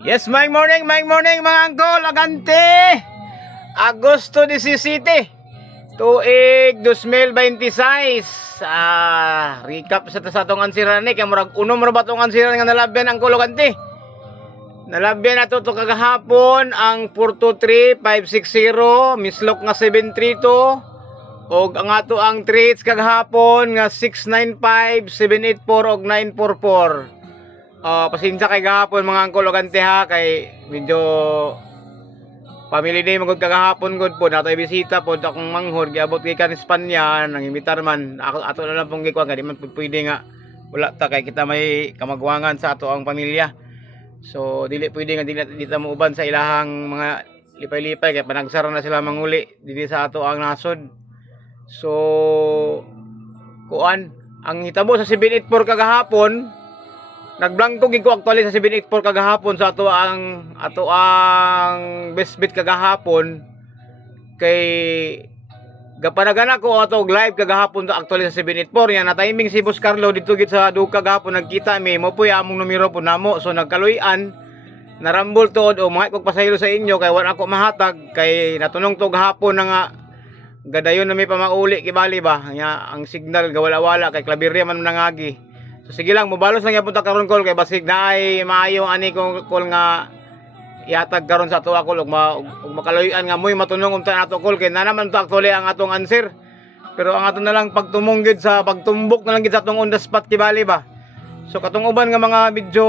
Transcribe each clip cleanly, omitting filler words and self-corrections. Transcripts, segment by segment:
Yes, my morning mga angkol, agante. Agosto 17, tuig 2026. Recap sa atong ansiran ni kay murag unom ra ba tong ansiran nga nalabyan angkol agante. Nalabyan nato to kagahapon ang 423560, mislok nga 732 og ang ato ang trades kagahapon nga 695, 784 og 944. Pasensya kay gahapon mga angkol agante ha, kay medyo family day magud kagahapon gud po natay bisita po akong manghod giabot kay kan Espanya nang imitar man ako ato na lang pong gikuan kay di man pwede nga wala ta kay kita may kamagwangan sa ato ang pamilya. So dili pwede nga dili ta muuban sa ilahang mga lipay-lipay kay panagsara na sila manguli dili sa ato ang nasod. So kuan ang hitabo sa 784 kagahapon, nagblanko gid ko actually sa 784 kagahapon sa ato ang best bet kagahapon kay gapanagana ko ato live kagahapon sa actually sa 784 yan na timing si Boss Carlo dito gid sa duka kagahapon nagkita mi mo puy among numero po namo, so nagkaluyan narambol tuod o mga kog pasaylo sa inyo kay wala ako mahatag kay natunong to gahapon na nga gadayon na may pamauli kibali ba nya ang signal gawala-wala kay klabirya man nangagi. So sige lang, mubalos lang yapon ta karon call kay basig na ay maayo ani ko call nga ihatag karon sa ato ako ug makaluyan nga moy matunong unta nato call kay na naman to actually ang atong answer. Pero ang ato na lang pagtumonggid sa pagtumbok na lang gid sa atong on the spot kibali ba. So katong uban nga mga video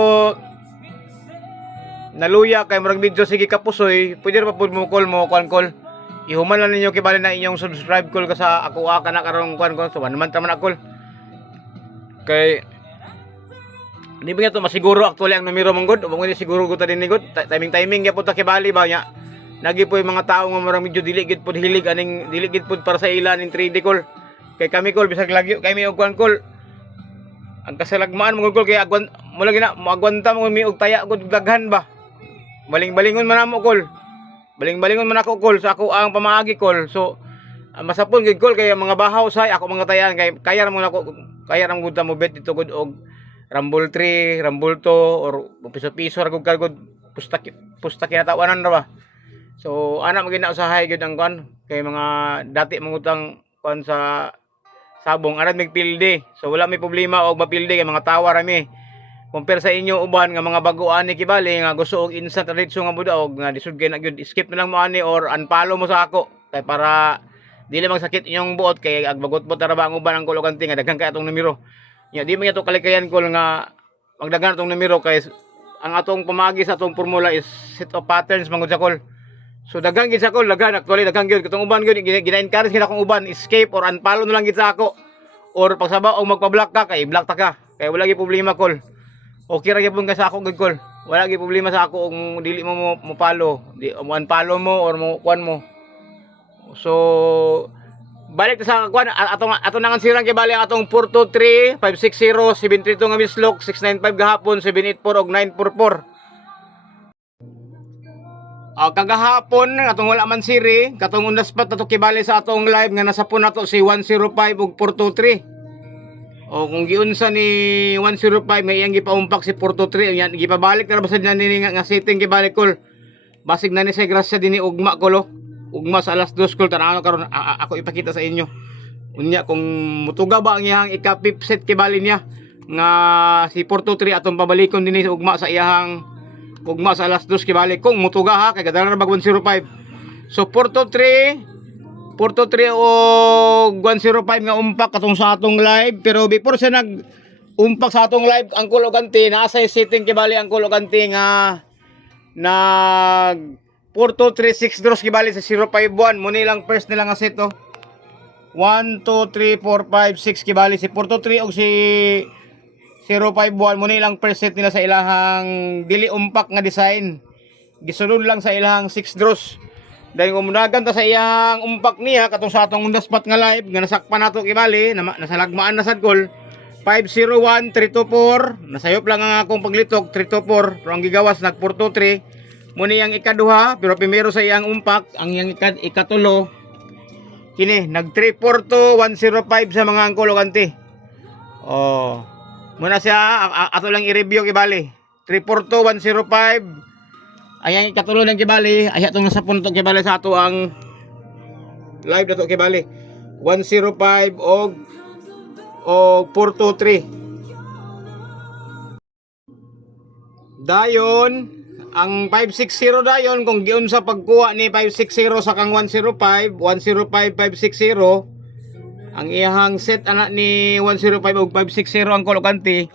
naluya kay murag video sige kapusoy, pwede ra pa pud mo call mo call. Ihuman lang ninyo kibali na inyong subscribe call ka sa ako na karon kuan ko so man ta man ako kay hindi ba ito masiguro actually ang numero mong good o bang siguro ko ta din ni good timing ya po ta kibali ba nya nagi po yung mga tao nga marang medyo diligid po hilig aning diligid po para sa ilan in 3D call kay kami call bisag lagyo kay mi og kwan call ang kasalagmaan mong call kay agwan mo lagi na magwanta mo mi og taya gud daghan ba baling-balingon man namo call baling-balingon man ako call sa ako ang pamaagi call so masapon gid call kay mga bahaw say ako mga tayan kay kaya ra mo nako kaya ra mo gud ta mo bet dito gud og Rumble 3, Rumble 2 or piso-piso ra gud kagud pusta kinatawanan ra ba. So ana magina usahay gud ang kuan kay mga dati mangutang kuan sa sabong arad migpilde. So wala may problema og mapilde kay mga tawa ra mi. Compare sa inyo uban nga mga baguan ni kibali nga gusto og instant diretso nga budaog nga disud kay na gyud skip na lang mo ani or unfollow mo sa ako kay para dili magsakit inyong buot kay agbagot-bot ra ba ang uban ang kuloganti nga daghan kay atong numero. Ya di man ito kalikayan ko nga magdagan atong numero kay ang atong pamagi sa atong formula is set of patterns mangud sa call. So daghan gid sa call, daghan actually daghan gyud katong uban gyud gina-encourage gid akong uban escape or unfollow na lang gid sa ako. Or pagsaba og magpa-block ka kay block ta ka. Kay wala gid problema call. Okay ra gyud ka sa ako gid call. Wala gid problema sa ako og dili mo follow, di mo unfollow mo or mo kuan mo. So balik sa kuan ato nang sirang kay bali ang atong 423 560 732 nga mislok 695 gahapon 784 og 944. Kagahapon atong wala man siri katong on the spot ato kibali sa atong live nga nasa pun nato si 105 ug 423. O kung giunsa ni 105 nga iyang gipaumpak si 423 yan gipabalik na basad na nini nga setting kibali kol. Basig na ni sa grasya dinhi ugma kolo. Ugma sa alas 2 kol tanawon karon ako ipakita sa inyo. Unya kung mutuga ba ang iyang ika-fifth set kibali niya nga si 423 atong pabalikon dinhi ugma sa iyang ugma sa alas 2 kibali kung mutuga ha kay kadala na bag 105. So 423 o 105 nga umpak katong sa atong live pero before siya nag umpak sa atong live ang kuloganti nasa setting kibali ang kuloganti nga nag 4236 draws kibali sa 051 muna lang first nila nga set to 1, 2, 3, 4, 5, 6 kibali si 423 og si 051 muna lang first set nila sa ilahang dili umpak nga design gisulod lang sa ilahang 6 draws dahil kumunagan ta sa iyang umpak niya katong sa atong on the spot nga live nga nasakpan nato kibali nasa lagmaan na sad call 501 324 nasayop lang ang akong paglitok 324 pero ang gigawas nag 423 muna yang ikaduha pero primero sa iyang umpak ang iyang ikatulo kini nag 342 105 sa mga angkol ganti. Muna siya ato lang i-review kibali 342 105 Ayang ikatulo ng kibali, ay atong nasa punto kibali sa ato ang live na to kibali. 105 og 423. Dayon, ang 560 dayon kung giun sa pagkuha ni 560 sa kang 105, 560, ang iyang set anak ni 105 ug 560 ang kolokante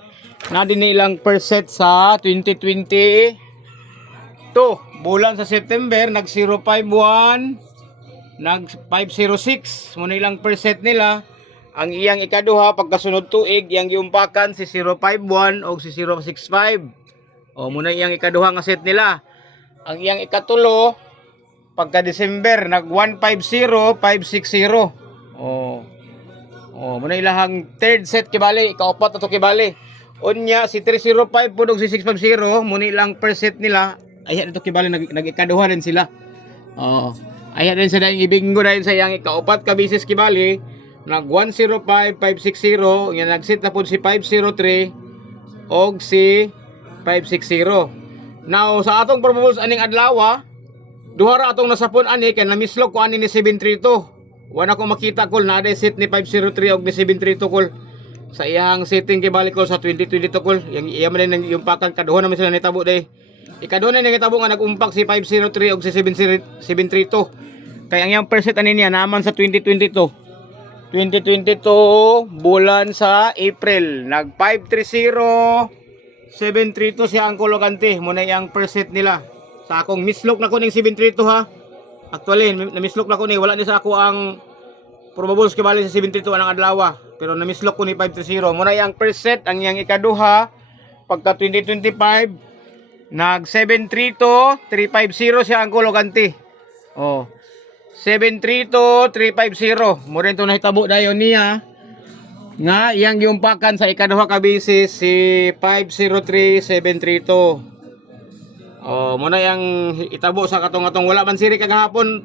na din ilang per set sa 2022 bulan sa September nag 051 nag 506 muna ilang per set nila. Ang iyang ikaduha pagkasunod tuig iyang giumpakan si 051 o si 065. O muna iyang ikaduha nga set nila. Ang iyang ikatulo pagka December nag 150 560. Muna ilahang third set kibali, ikaapat na to kibali. Unya si 305 pud og si 650 muna ilang per set nila. Ayan ito kibali nag-ikaduha rin sila. Ayan din sa daing ibinggo dahil sa iyang ikaapat ka bisis kibali nag 105 560 yan nagsit na pud si 503 og si 560. Now sa atong propose aning adlaw duha ra atong nasapon ani kay namislog ko ani ni 732. Wala ko makita kol na set ni 503 og ni 732 kol sa iyang setting kibali ko sa 2022 kol. Yang iya man din yung pakan kaduha naman sila nitabo day. Ikaduha na nitabo nga nagumpak si 503 og si 732. Kaya ang iyang percent ani niya naman sa 2022 bulan sa April nag 530 732 siya ang kolokante muna yung percent nila. Sa akong mislok na ko ning 732 ha. Actually na-mislok na ko ni wala ni sa ako ang probables kibali sa 732 anang adlaw pero na-mislok ko ni 530 muna yung percent ang iyang ikaduha pagka 2025 nag 732 350 siya ang kolokante. 732 350 mo rin ito nahitabo dayon niya nga iyang giumpakan sa ikaduha ka bisis si 503 732. Muna yang itabo sa katong wala man siri kagahapon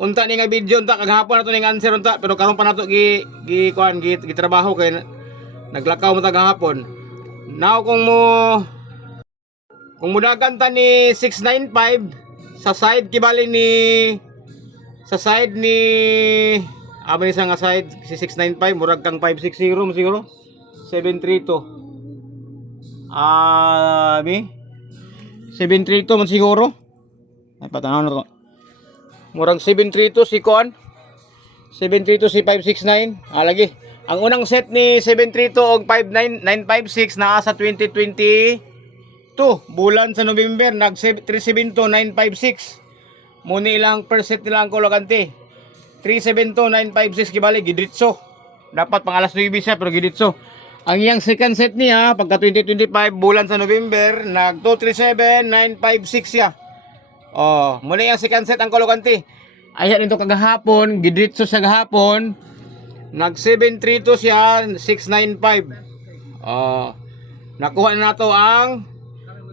unta ni nga video unta kagahapon nato ning answer unta pero karon pa nato gitrabaho kay naglakaw mo kagahapon. Now kung mudagan ta ni 695 sa side kibali ni sa side ni ni sa nga side si 695 murag kang 560 mo siguro 732 732 man siguro ay patanaw na to murag 732 si Kon 732 si 569 lagi ang unang set ni 732 og 59956 naa sa 2022 bulan sa November nag 372956 muna ilang percent nila ang kolokante 372956 kibali gidritso dapat pang alas 9 siya pero gidritso. Ang iyang second set niya pagka 2025 bulan sa November nag 237956 siya. Muna yung second set ang kolokante ayan ito kagahapon gidritso siya gahapon nag 732 siya 695. Nakuha na nato ang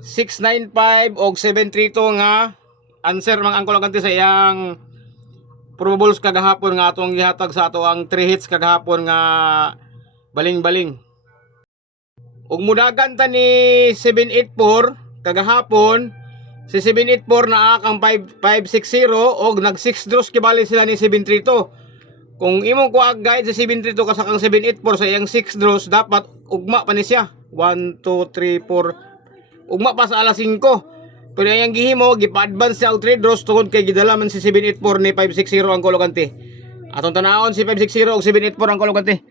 695 og 732 nga answer mang ang kolokante sa iyang probables kagahapon nga atong gihatag sa ato ang 3 hits kagahapon nga baling-baling. Ug mudagan ta ni 784 kagahapon si 784 naa kang 560 og nag 6 draws kibali sila ni 732. Kung imong kuha guide sa 732 kasakang 784 sa iyang 6 draws dapat ugma pa ni siya 1 2 3 4 ugma pa sa alas 5. Pero yung gihimo, gipa-advance siya og 3 draws tungod kay gidala man si 784 ni 560 ang kolokante. Atong tanawon si 560 og 784 ang kolokante.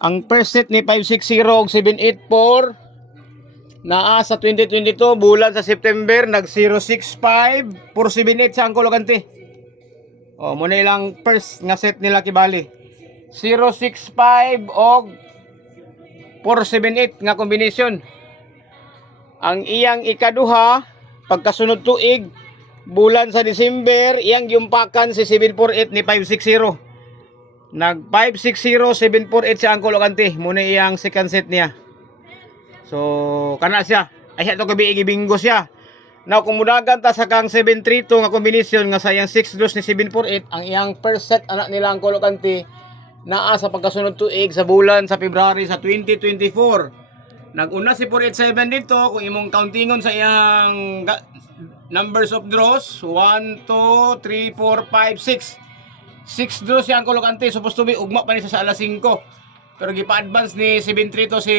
Ang first set ni 560 og 784 naa sa 2022 bulan sa September nag 065 478 siya ang kolokante. Muna ilang first nga set nila kibali 065 og 478 nga kombinasyon. Ang iyang ikaduha pagkasunod tuig bulan sa December iyang giumpakan si 748 ni 560 nag 560 748 siya ang kolokante muna iyang second set niya. So kana siya ay ito gabi igibingo siya. Now kung mudagan ta sa kang 732 nga kombinasyon nga sa iyang 6 draws ni 748 ang iyang first set anak nila ang kolokante naa sa pagkasunod tuig sa bulan sa February sa 2024. Naguna si 487 dito kung imong countingon sa iyang numbers of draws. 1, 2, 3, 4, 5, 6. 6 draws siya ang kolokante. Supposed to be ugma pa ni sa alas 5. Pero gipa-advance ni 7-3 to si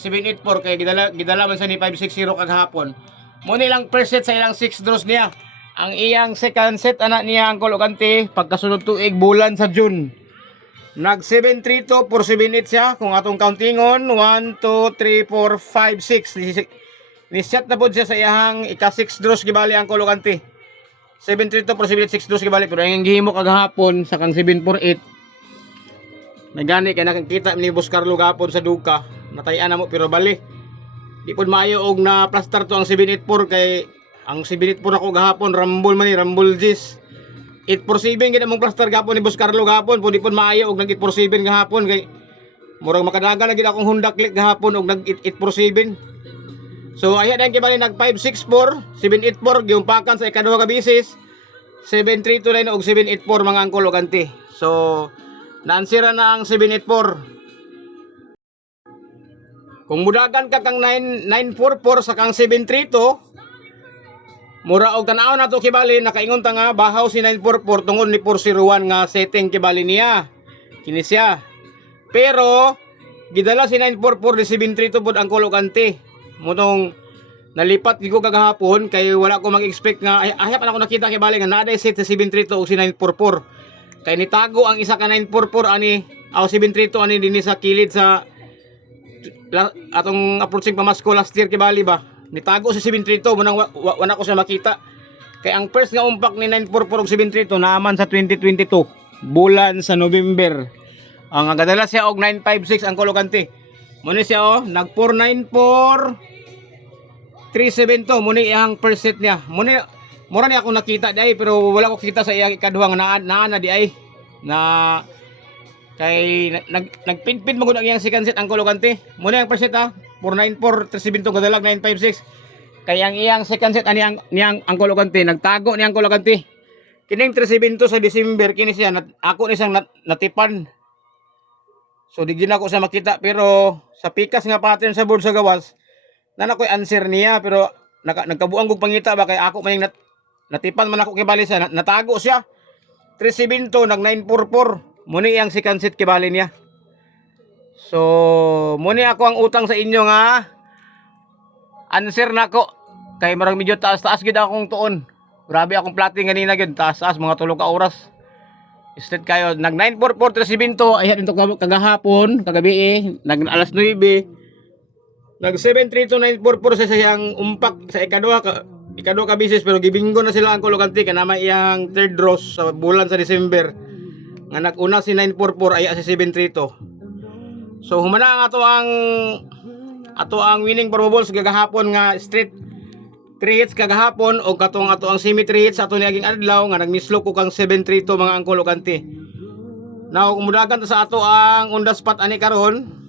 7-8-4 kaya gidala man sa ni 5-6-0 kagahapon. Muna ilang first set sa ilang 6 draws niya. Ang iyang second set anak niya ang kolokante pagkasunod tuig bulan sa June. Nag 7-3 to 4-7-8 siya. Kung atong countingon 1, 2, 3, 4, 5, 6. Ni-set na po siya sa iyang ika-6 draws gibali ang kolokante. 7-3 to 4-7-8, 6 draws gibali. Pero ang gihimo kagahapon sa kang 7-4-8. May gani kaya nakikita ni Boss Carlo gahapon sa duka. Natayan na mo pero bali. Di po maayo og na plaster to ang 7-8-4 kay ang 7-8-4 ako gahapon Rumble man ni Rumble G's. 8-4-7 gid among plaster gahapon ni Boss Carlo gahapon. Pwede po maayo og nag 8-4-7 gahapon kay murag makadaga na gid akong Honda Click gahapon og nag 8-4-7. So ayan ang kibali nag 5-6-4, 7-8-4 giumpakan sa ikaduha ka bisis. 7-3 to 9 og 7-8-4 mga angkol og anti. So naansira na ang 7-8-4. Kung mudagan ka kang 9-4-4 sa kang 7-3 to mura og tanaw na to kibali nakaingon ta nga bahaw si 944 tungod ni 401 nga setting kibali niya. Kini siya. Pero gidala si 944 ni 732 pod ang kolokante. Mutong nalipat gigo kagahapon kay wala ko mag-expect nga ahap na ako nakita kibali nga naday set si 732 o si 944. Kay nitago ang isa ka 944 ani aw 732 ani dinhi sa kilid sa atong approaching pamasko last year kibali ba. Nitago si 732 munang wala ko siya makita. Kay ang first nga umpak ni 944 ug 732 naaman sa 2022 bulan sa November. Ang agadala siya og 956 ang kolokante. Muna siya nag 494 372 muna iyang first set niya. Muna ni ako nakita di ay pero wala ko kita sa iyang ikaduha nga naa di ay na kay nagpinpin mo gud ang iyang second set ang kolokante. Muna ang first set 494 372 kadalag 956. Kaya ang iyang second set ani niyang ang kolokante nagtago niyang kolokante. Kining 372 sa December kini siya ako ni siyang natipan. So di gina ko sa makita pero sa pikas nga pattern sa board sa gawas na ko'y answer niya pero nagkabuang kog pangita ba kay ako man natipan man ako kibali siya natago siya. 372 nag 944 muni ang second set kibali niya. So, muni ako ang utang sa inyo nga answer na ko. Kay marang medyo taas-taas gid akong tuon. Grabe akong plotting kanina gid, taas-taas mga 3 ka oras. Instead kayo nag 944 ayan ito kagahapon, kagabi nag alas 9. Nag 732 944 sa siyang umpak sa ikaduha ka bisis pero gibinggo na sila ang kolokante kanama iyang third draws sa bulan sa December. Nga nag-una si 944 ay si 732. So humana ang ato ang winning probables gagahapon nga straight 3 hits kagahapon o katong ato ang semi 3 hits ato niaging adlaw nga nagmislok ko kang 732 mga angkol o kanti. Now kung mudagan sa ato ang on the spot ani karon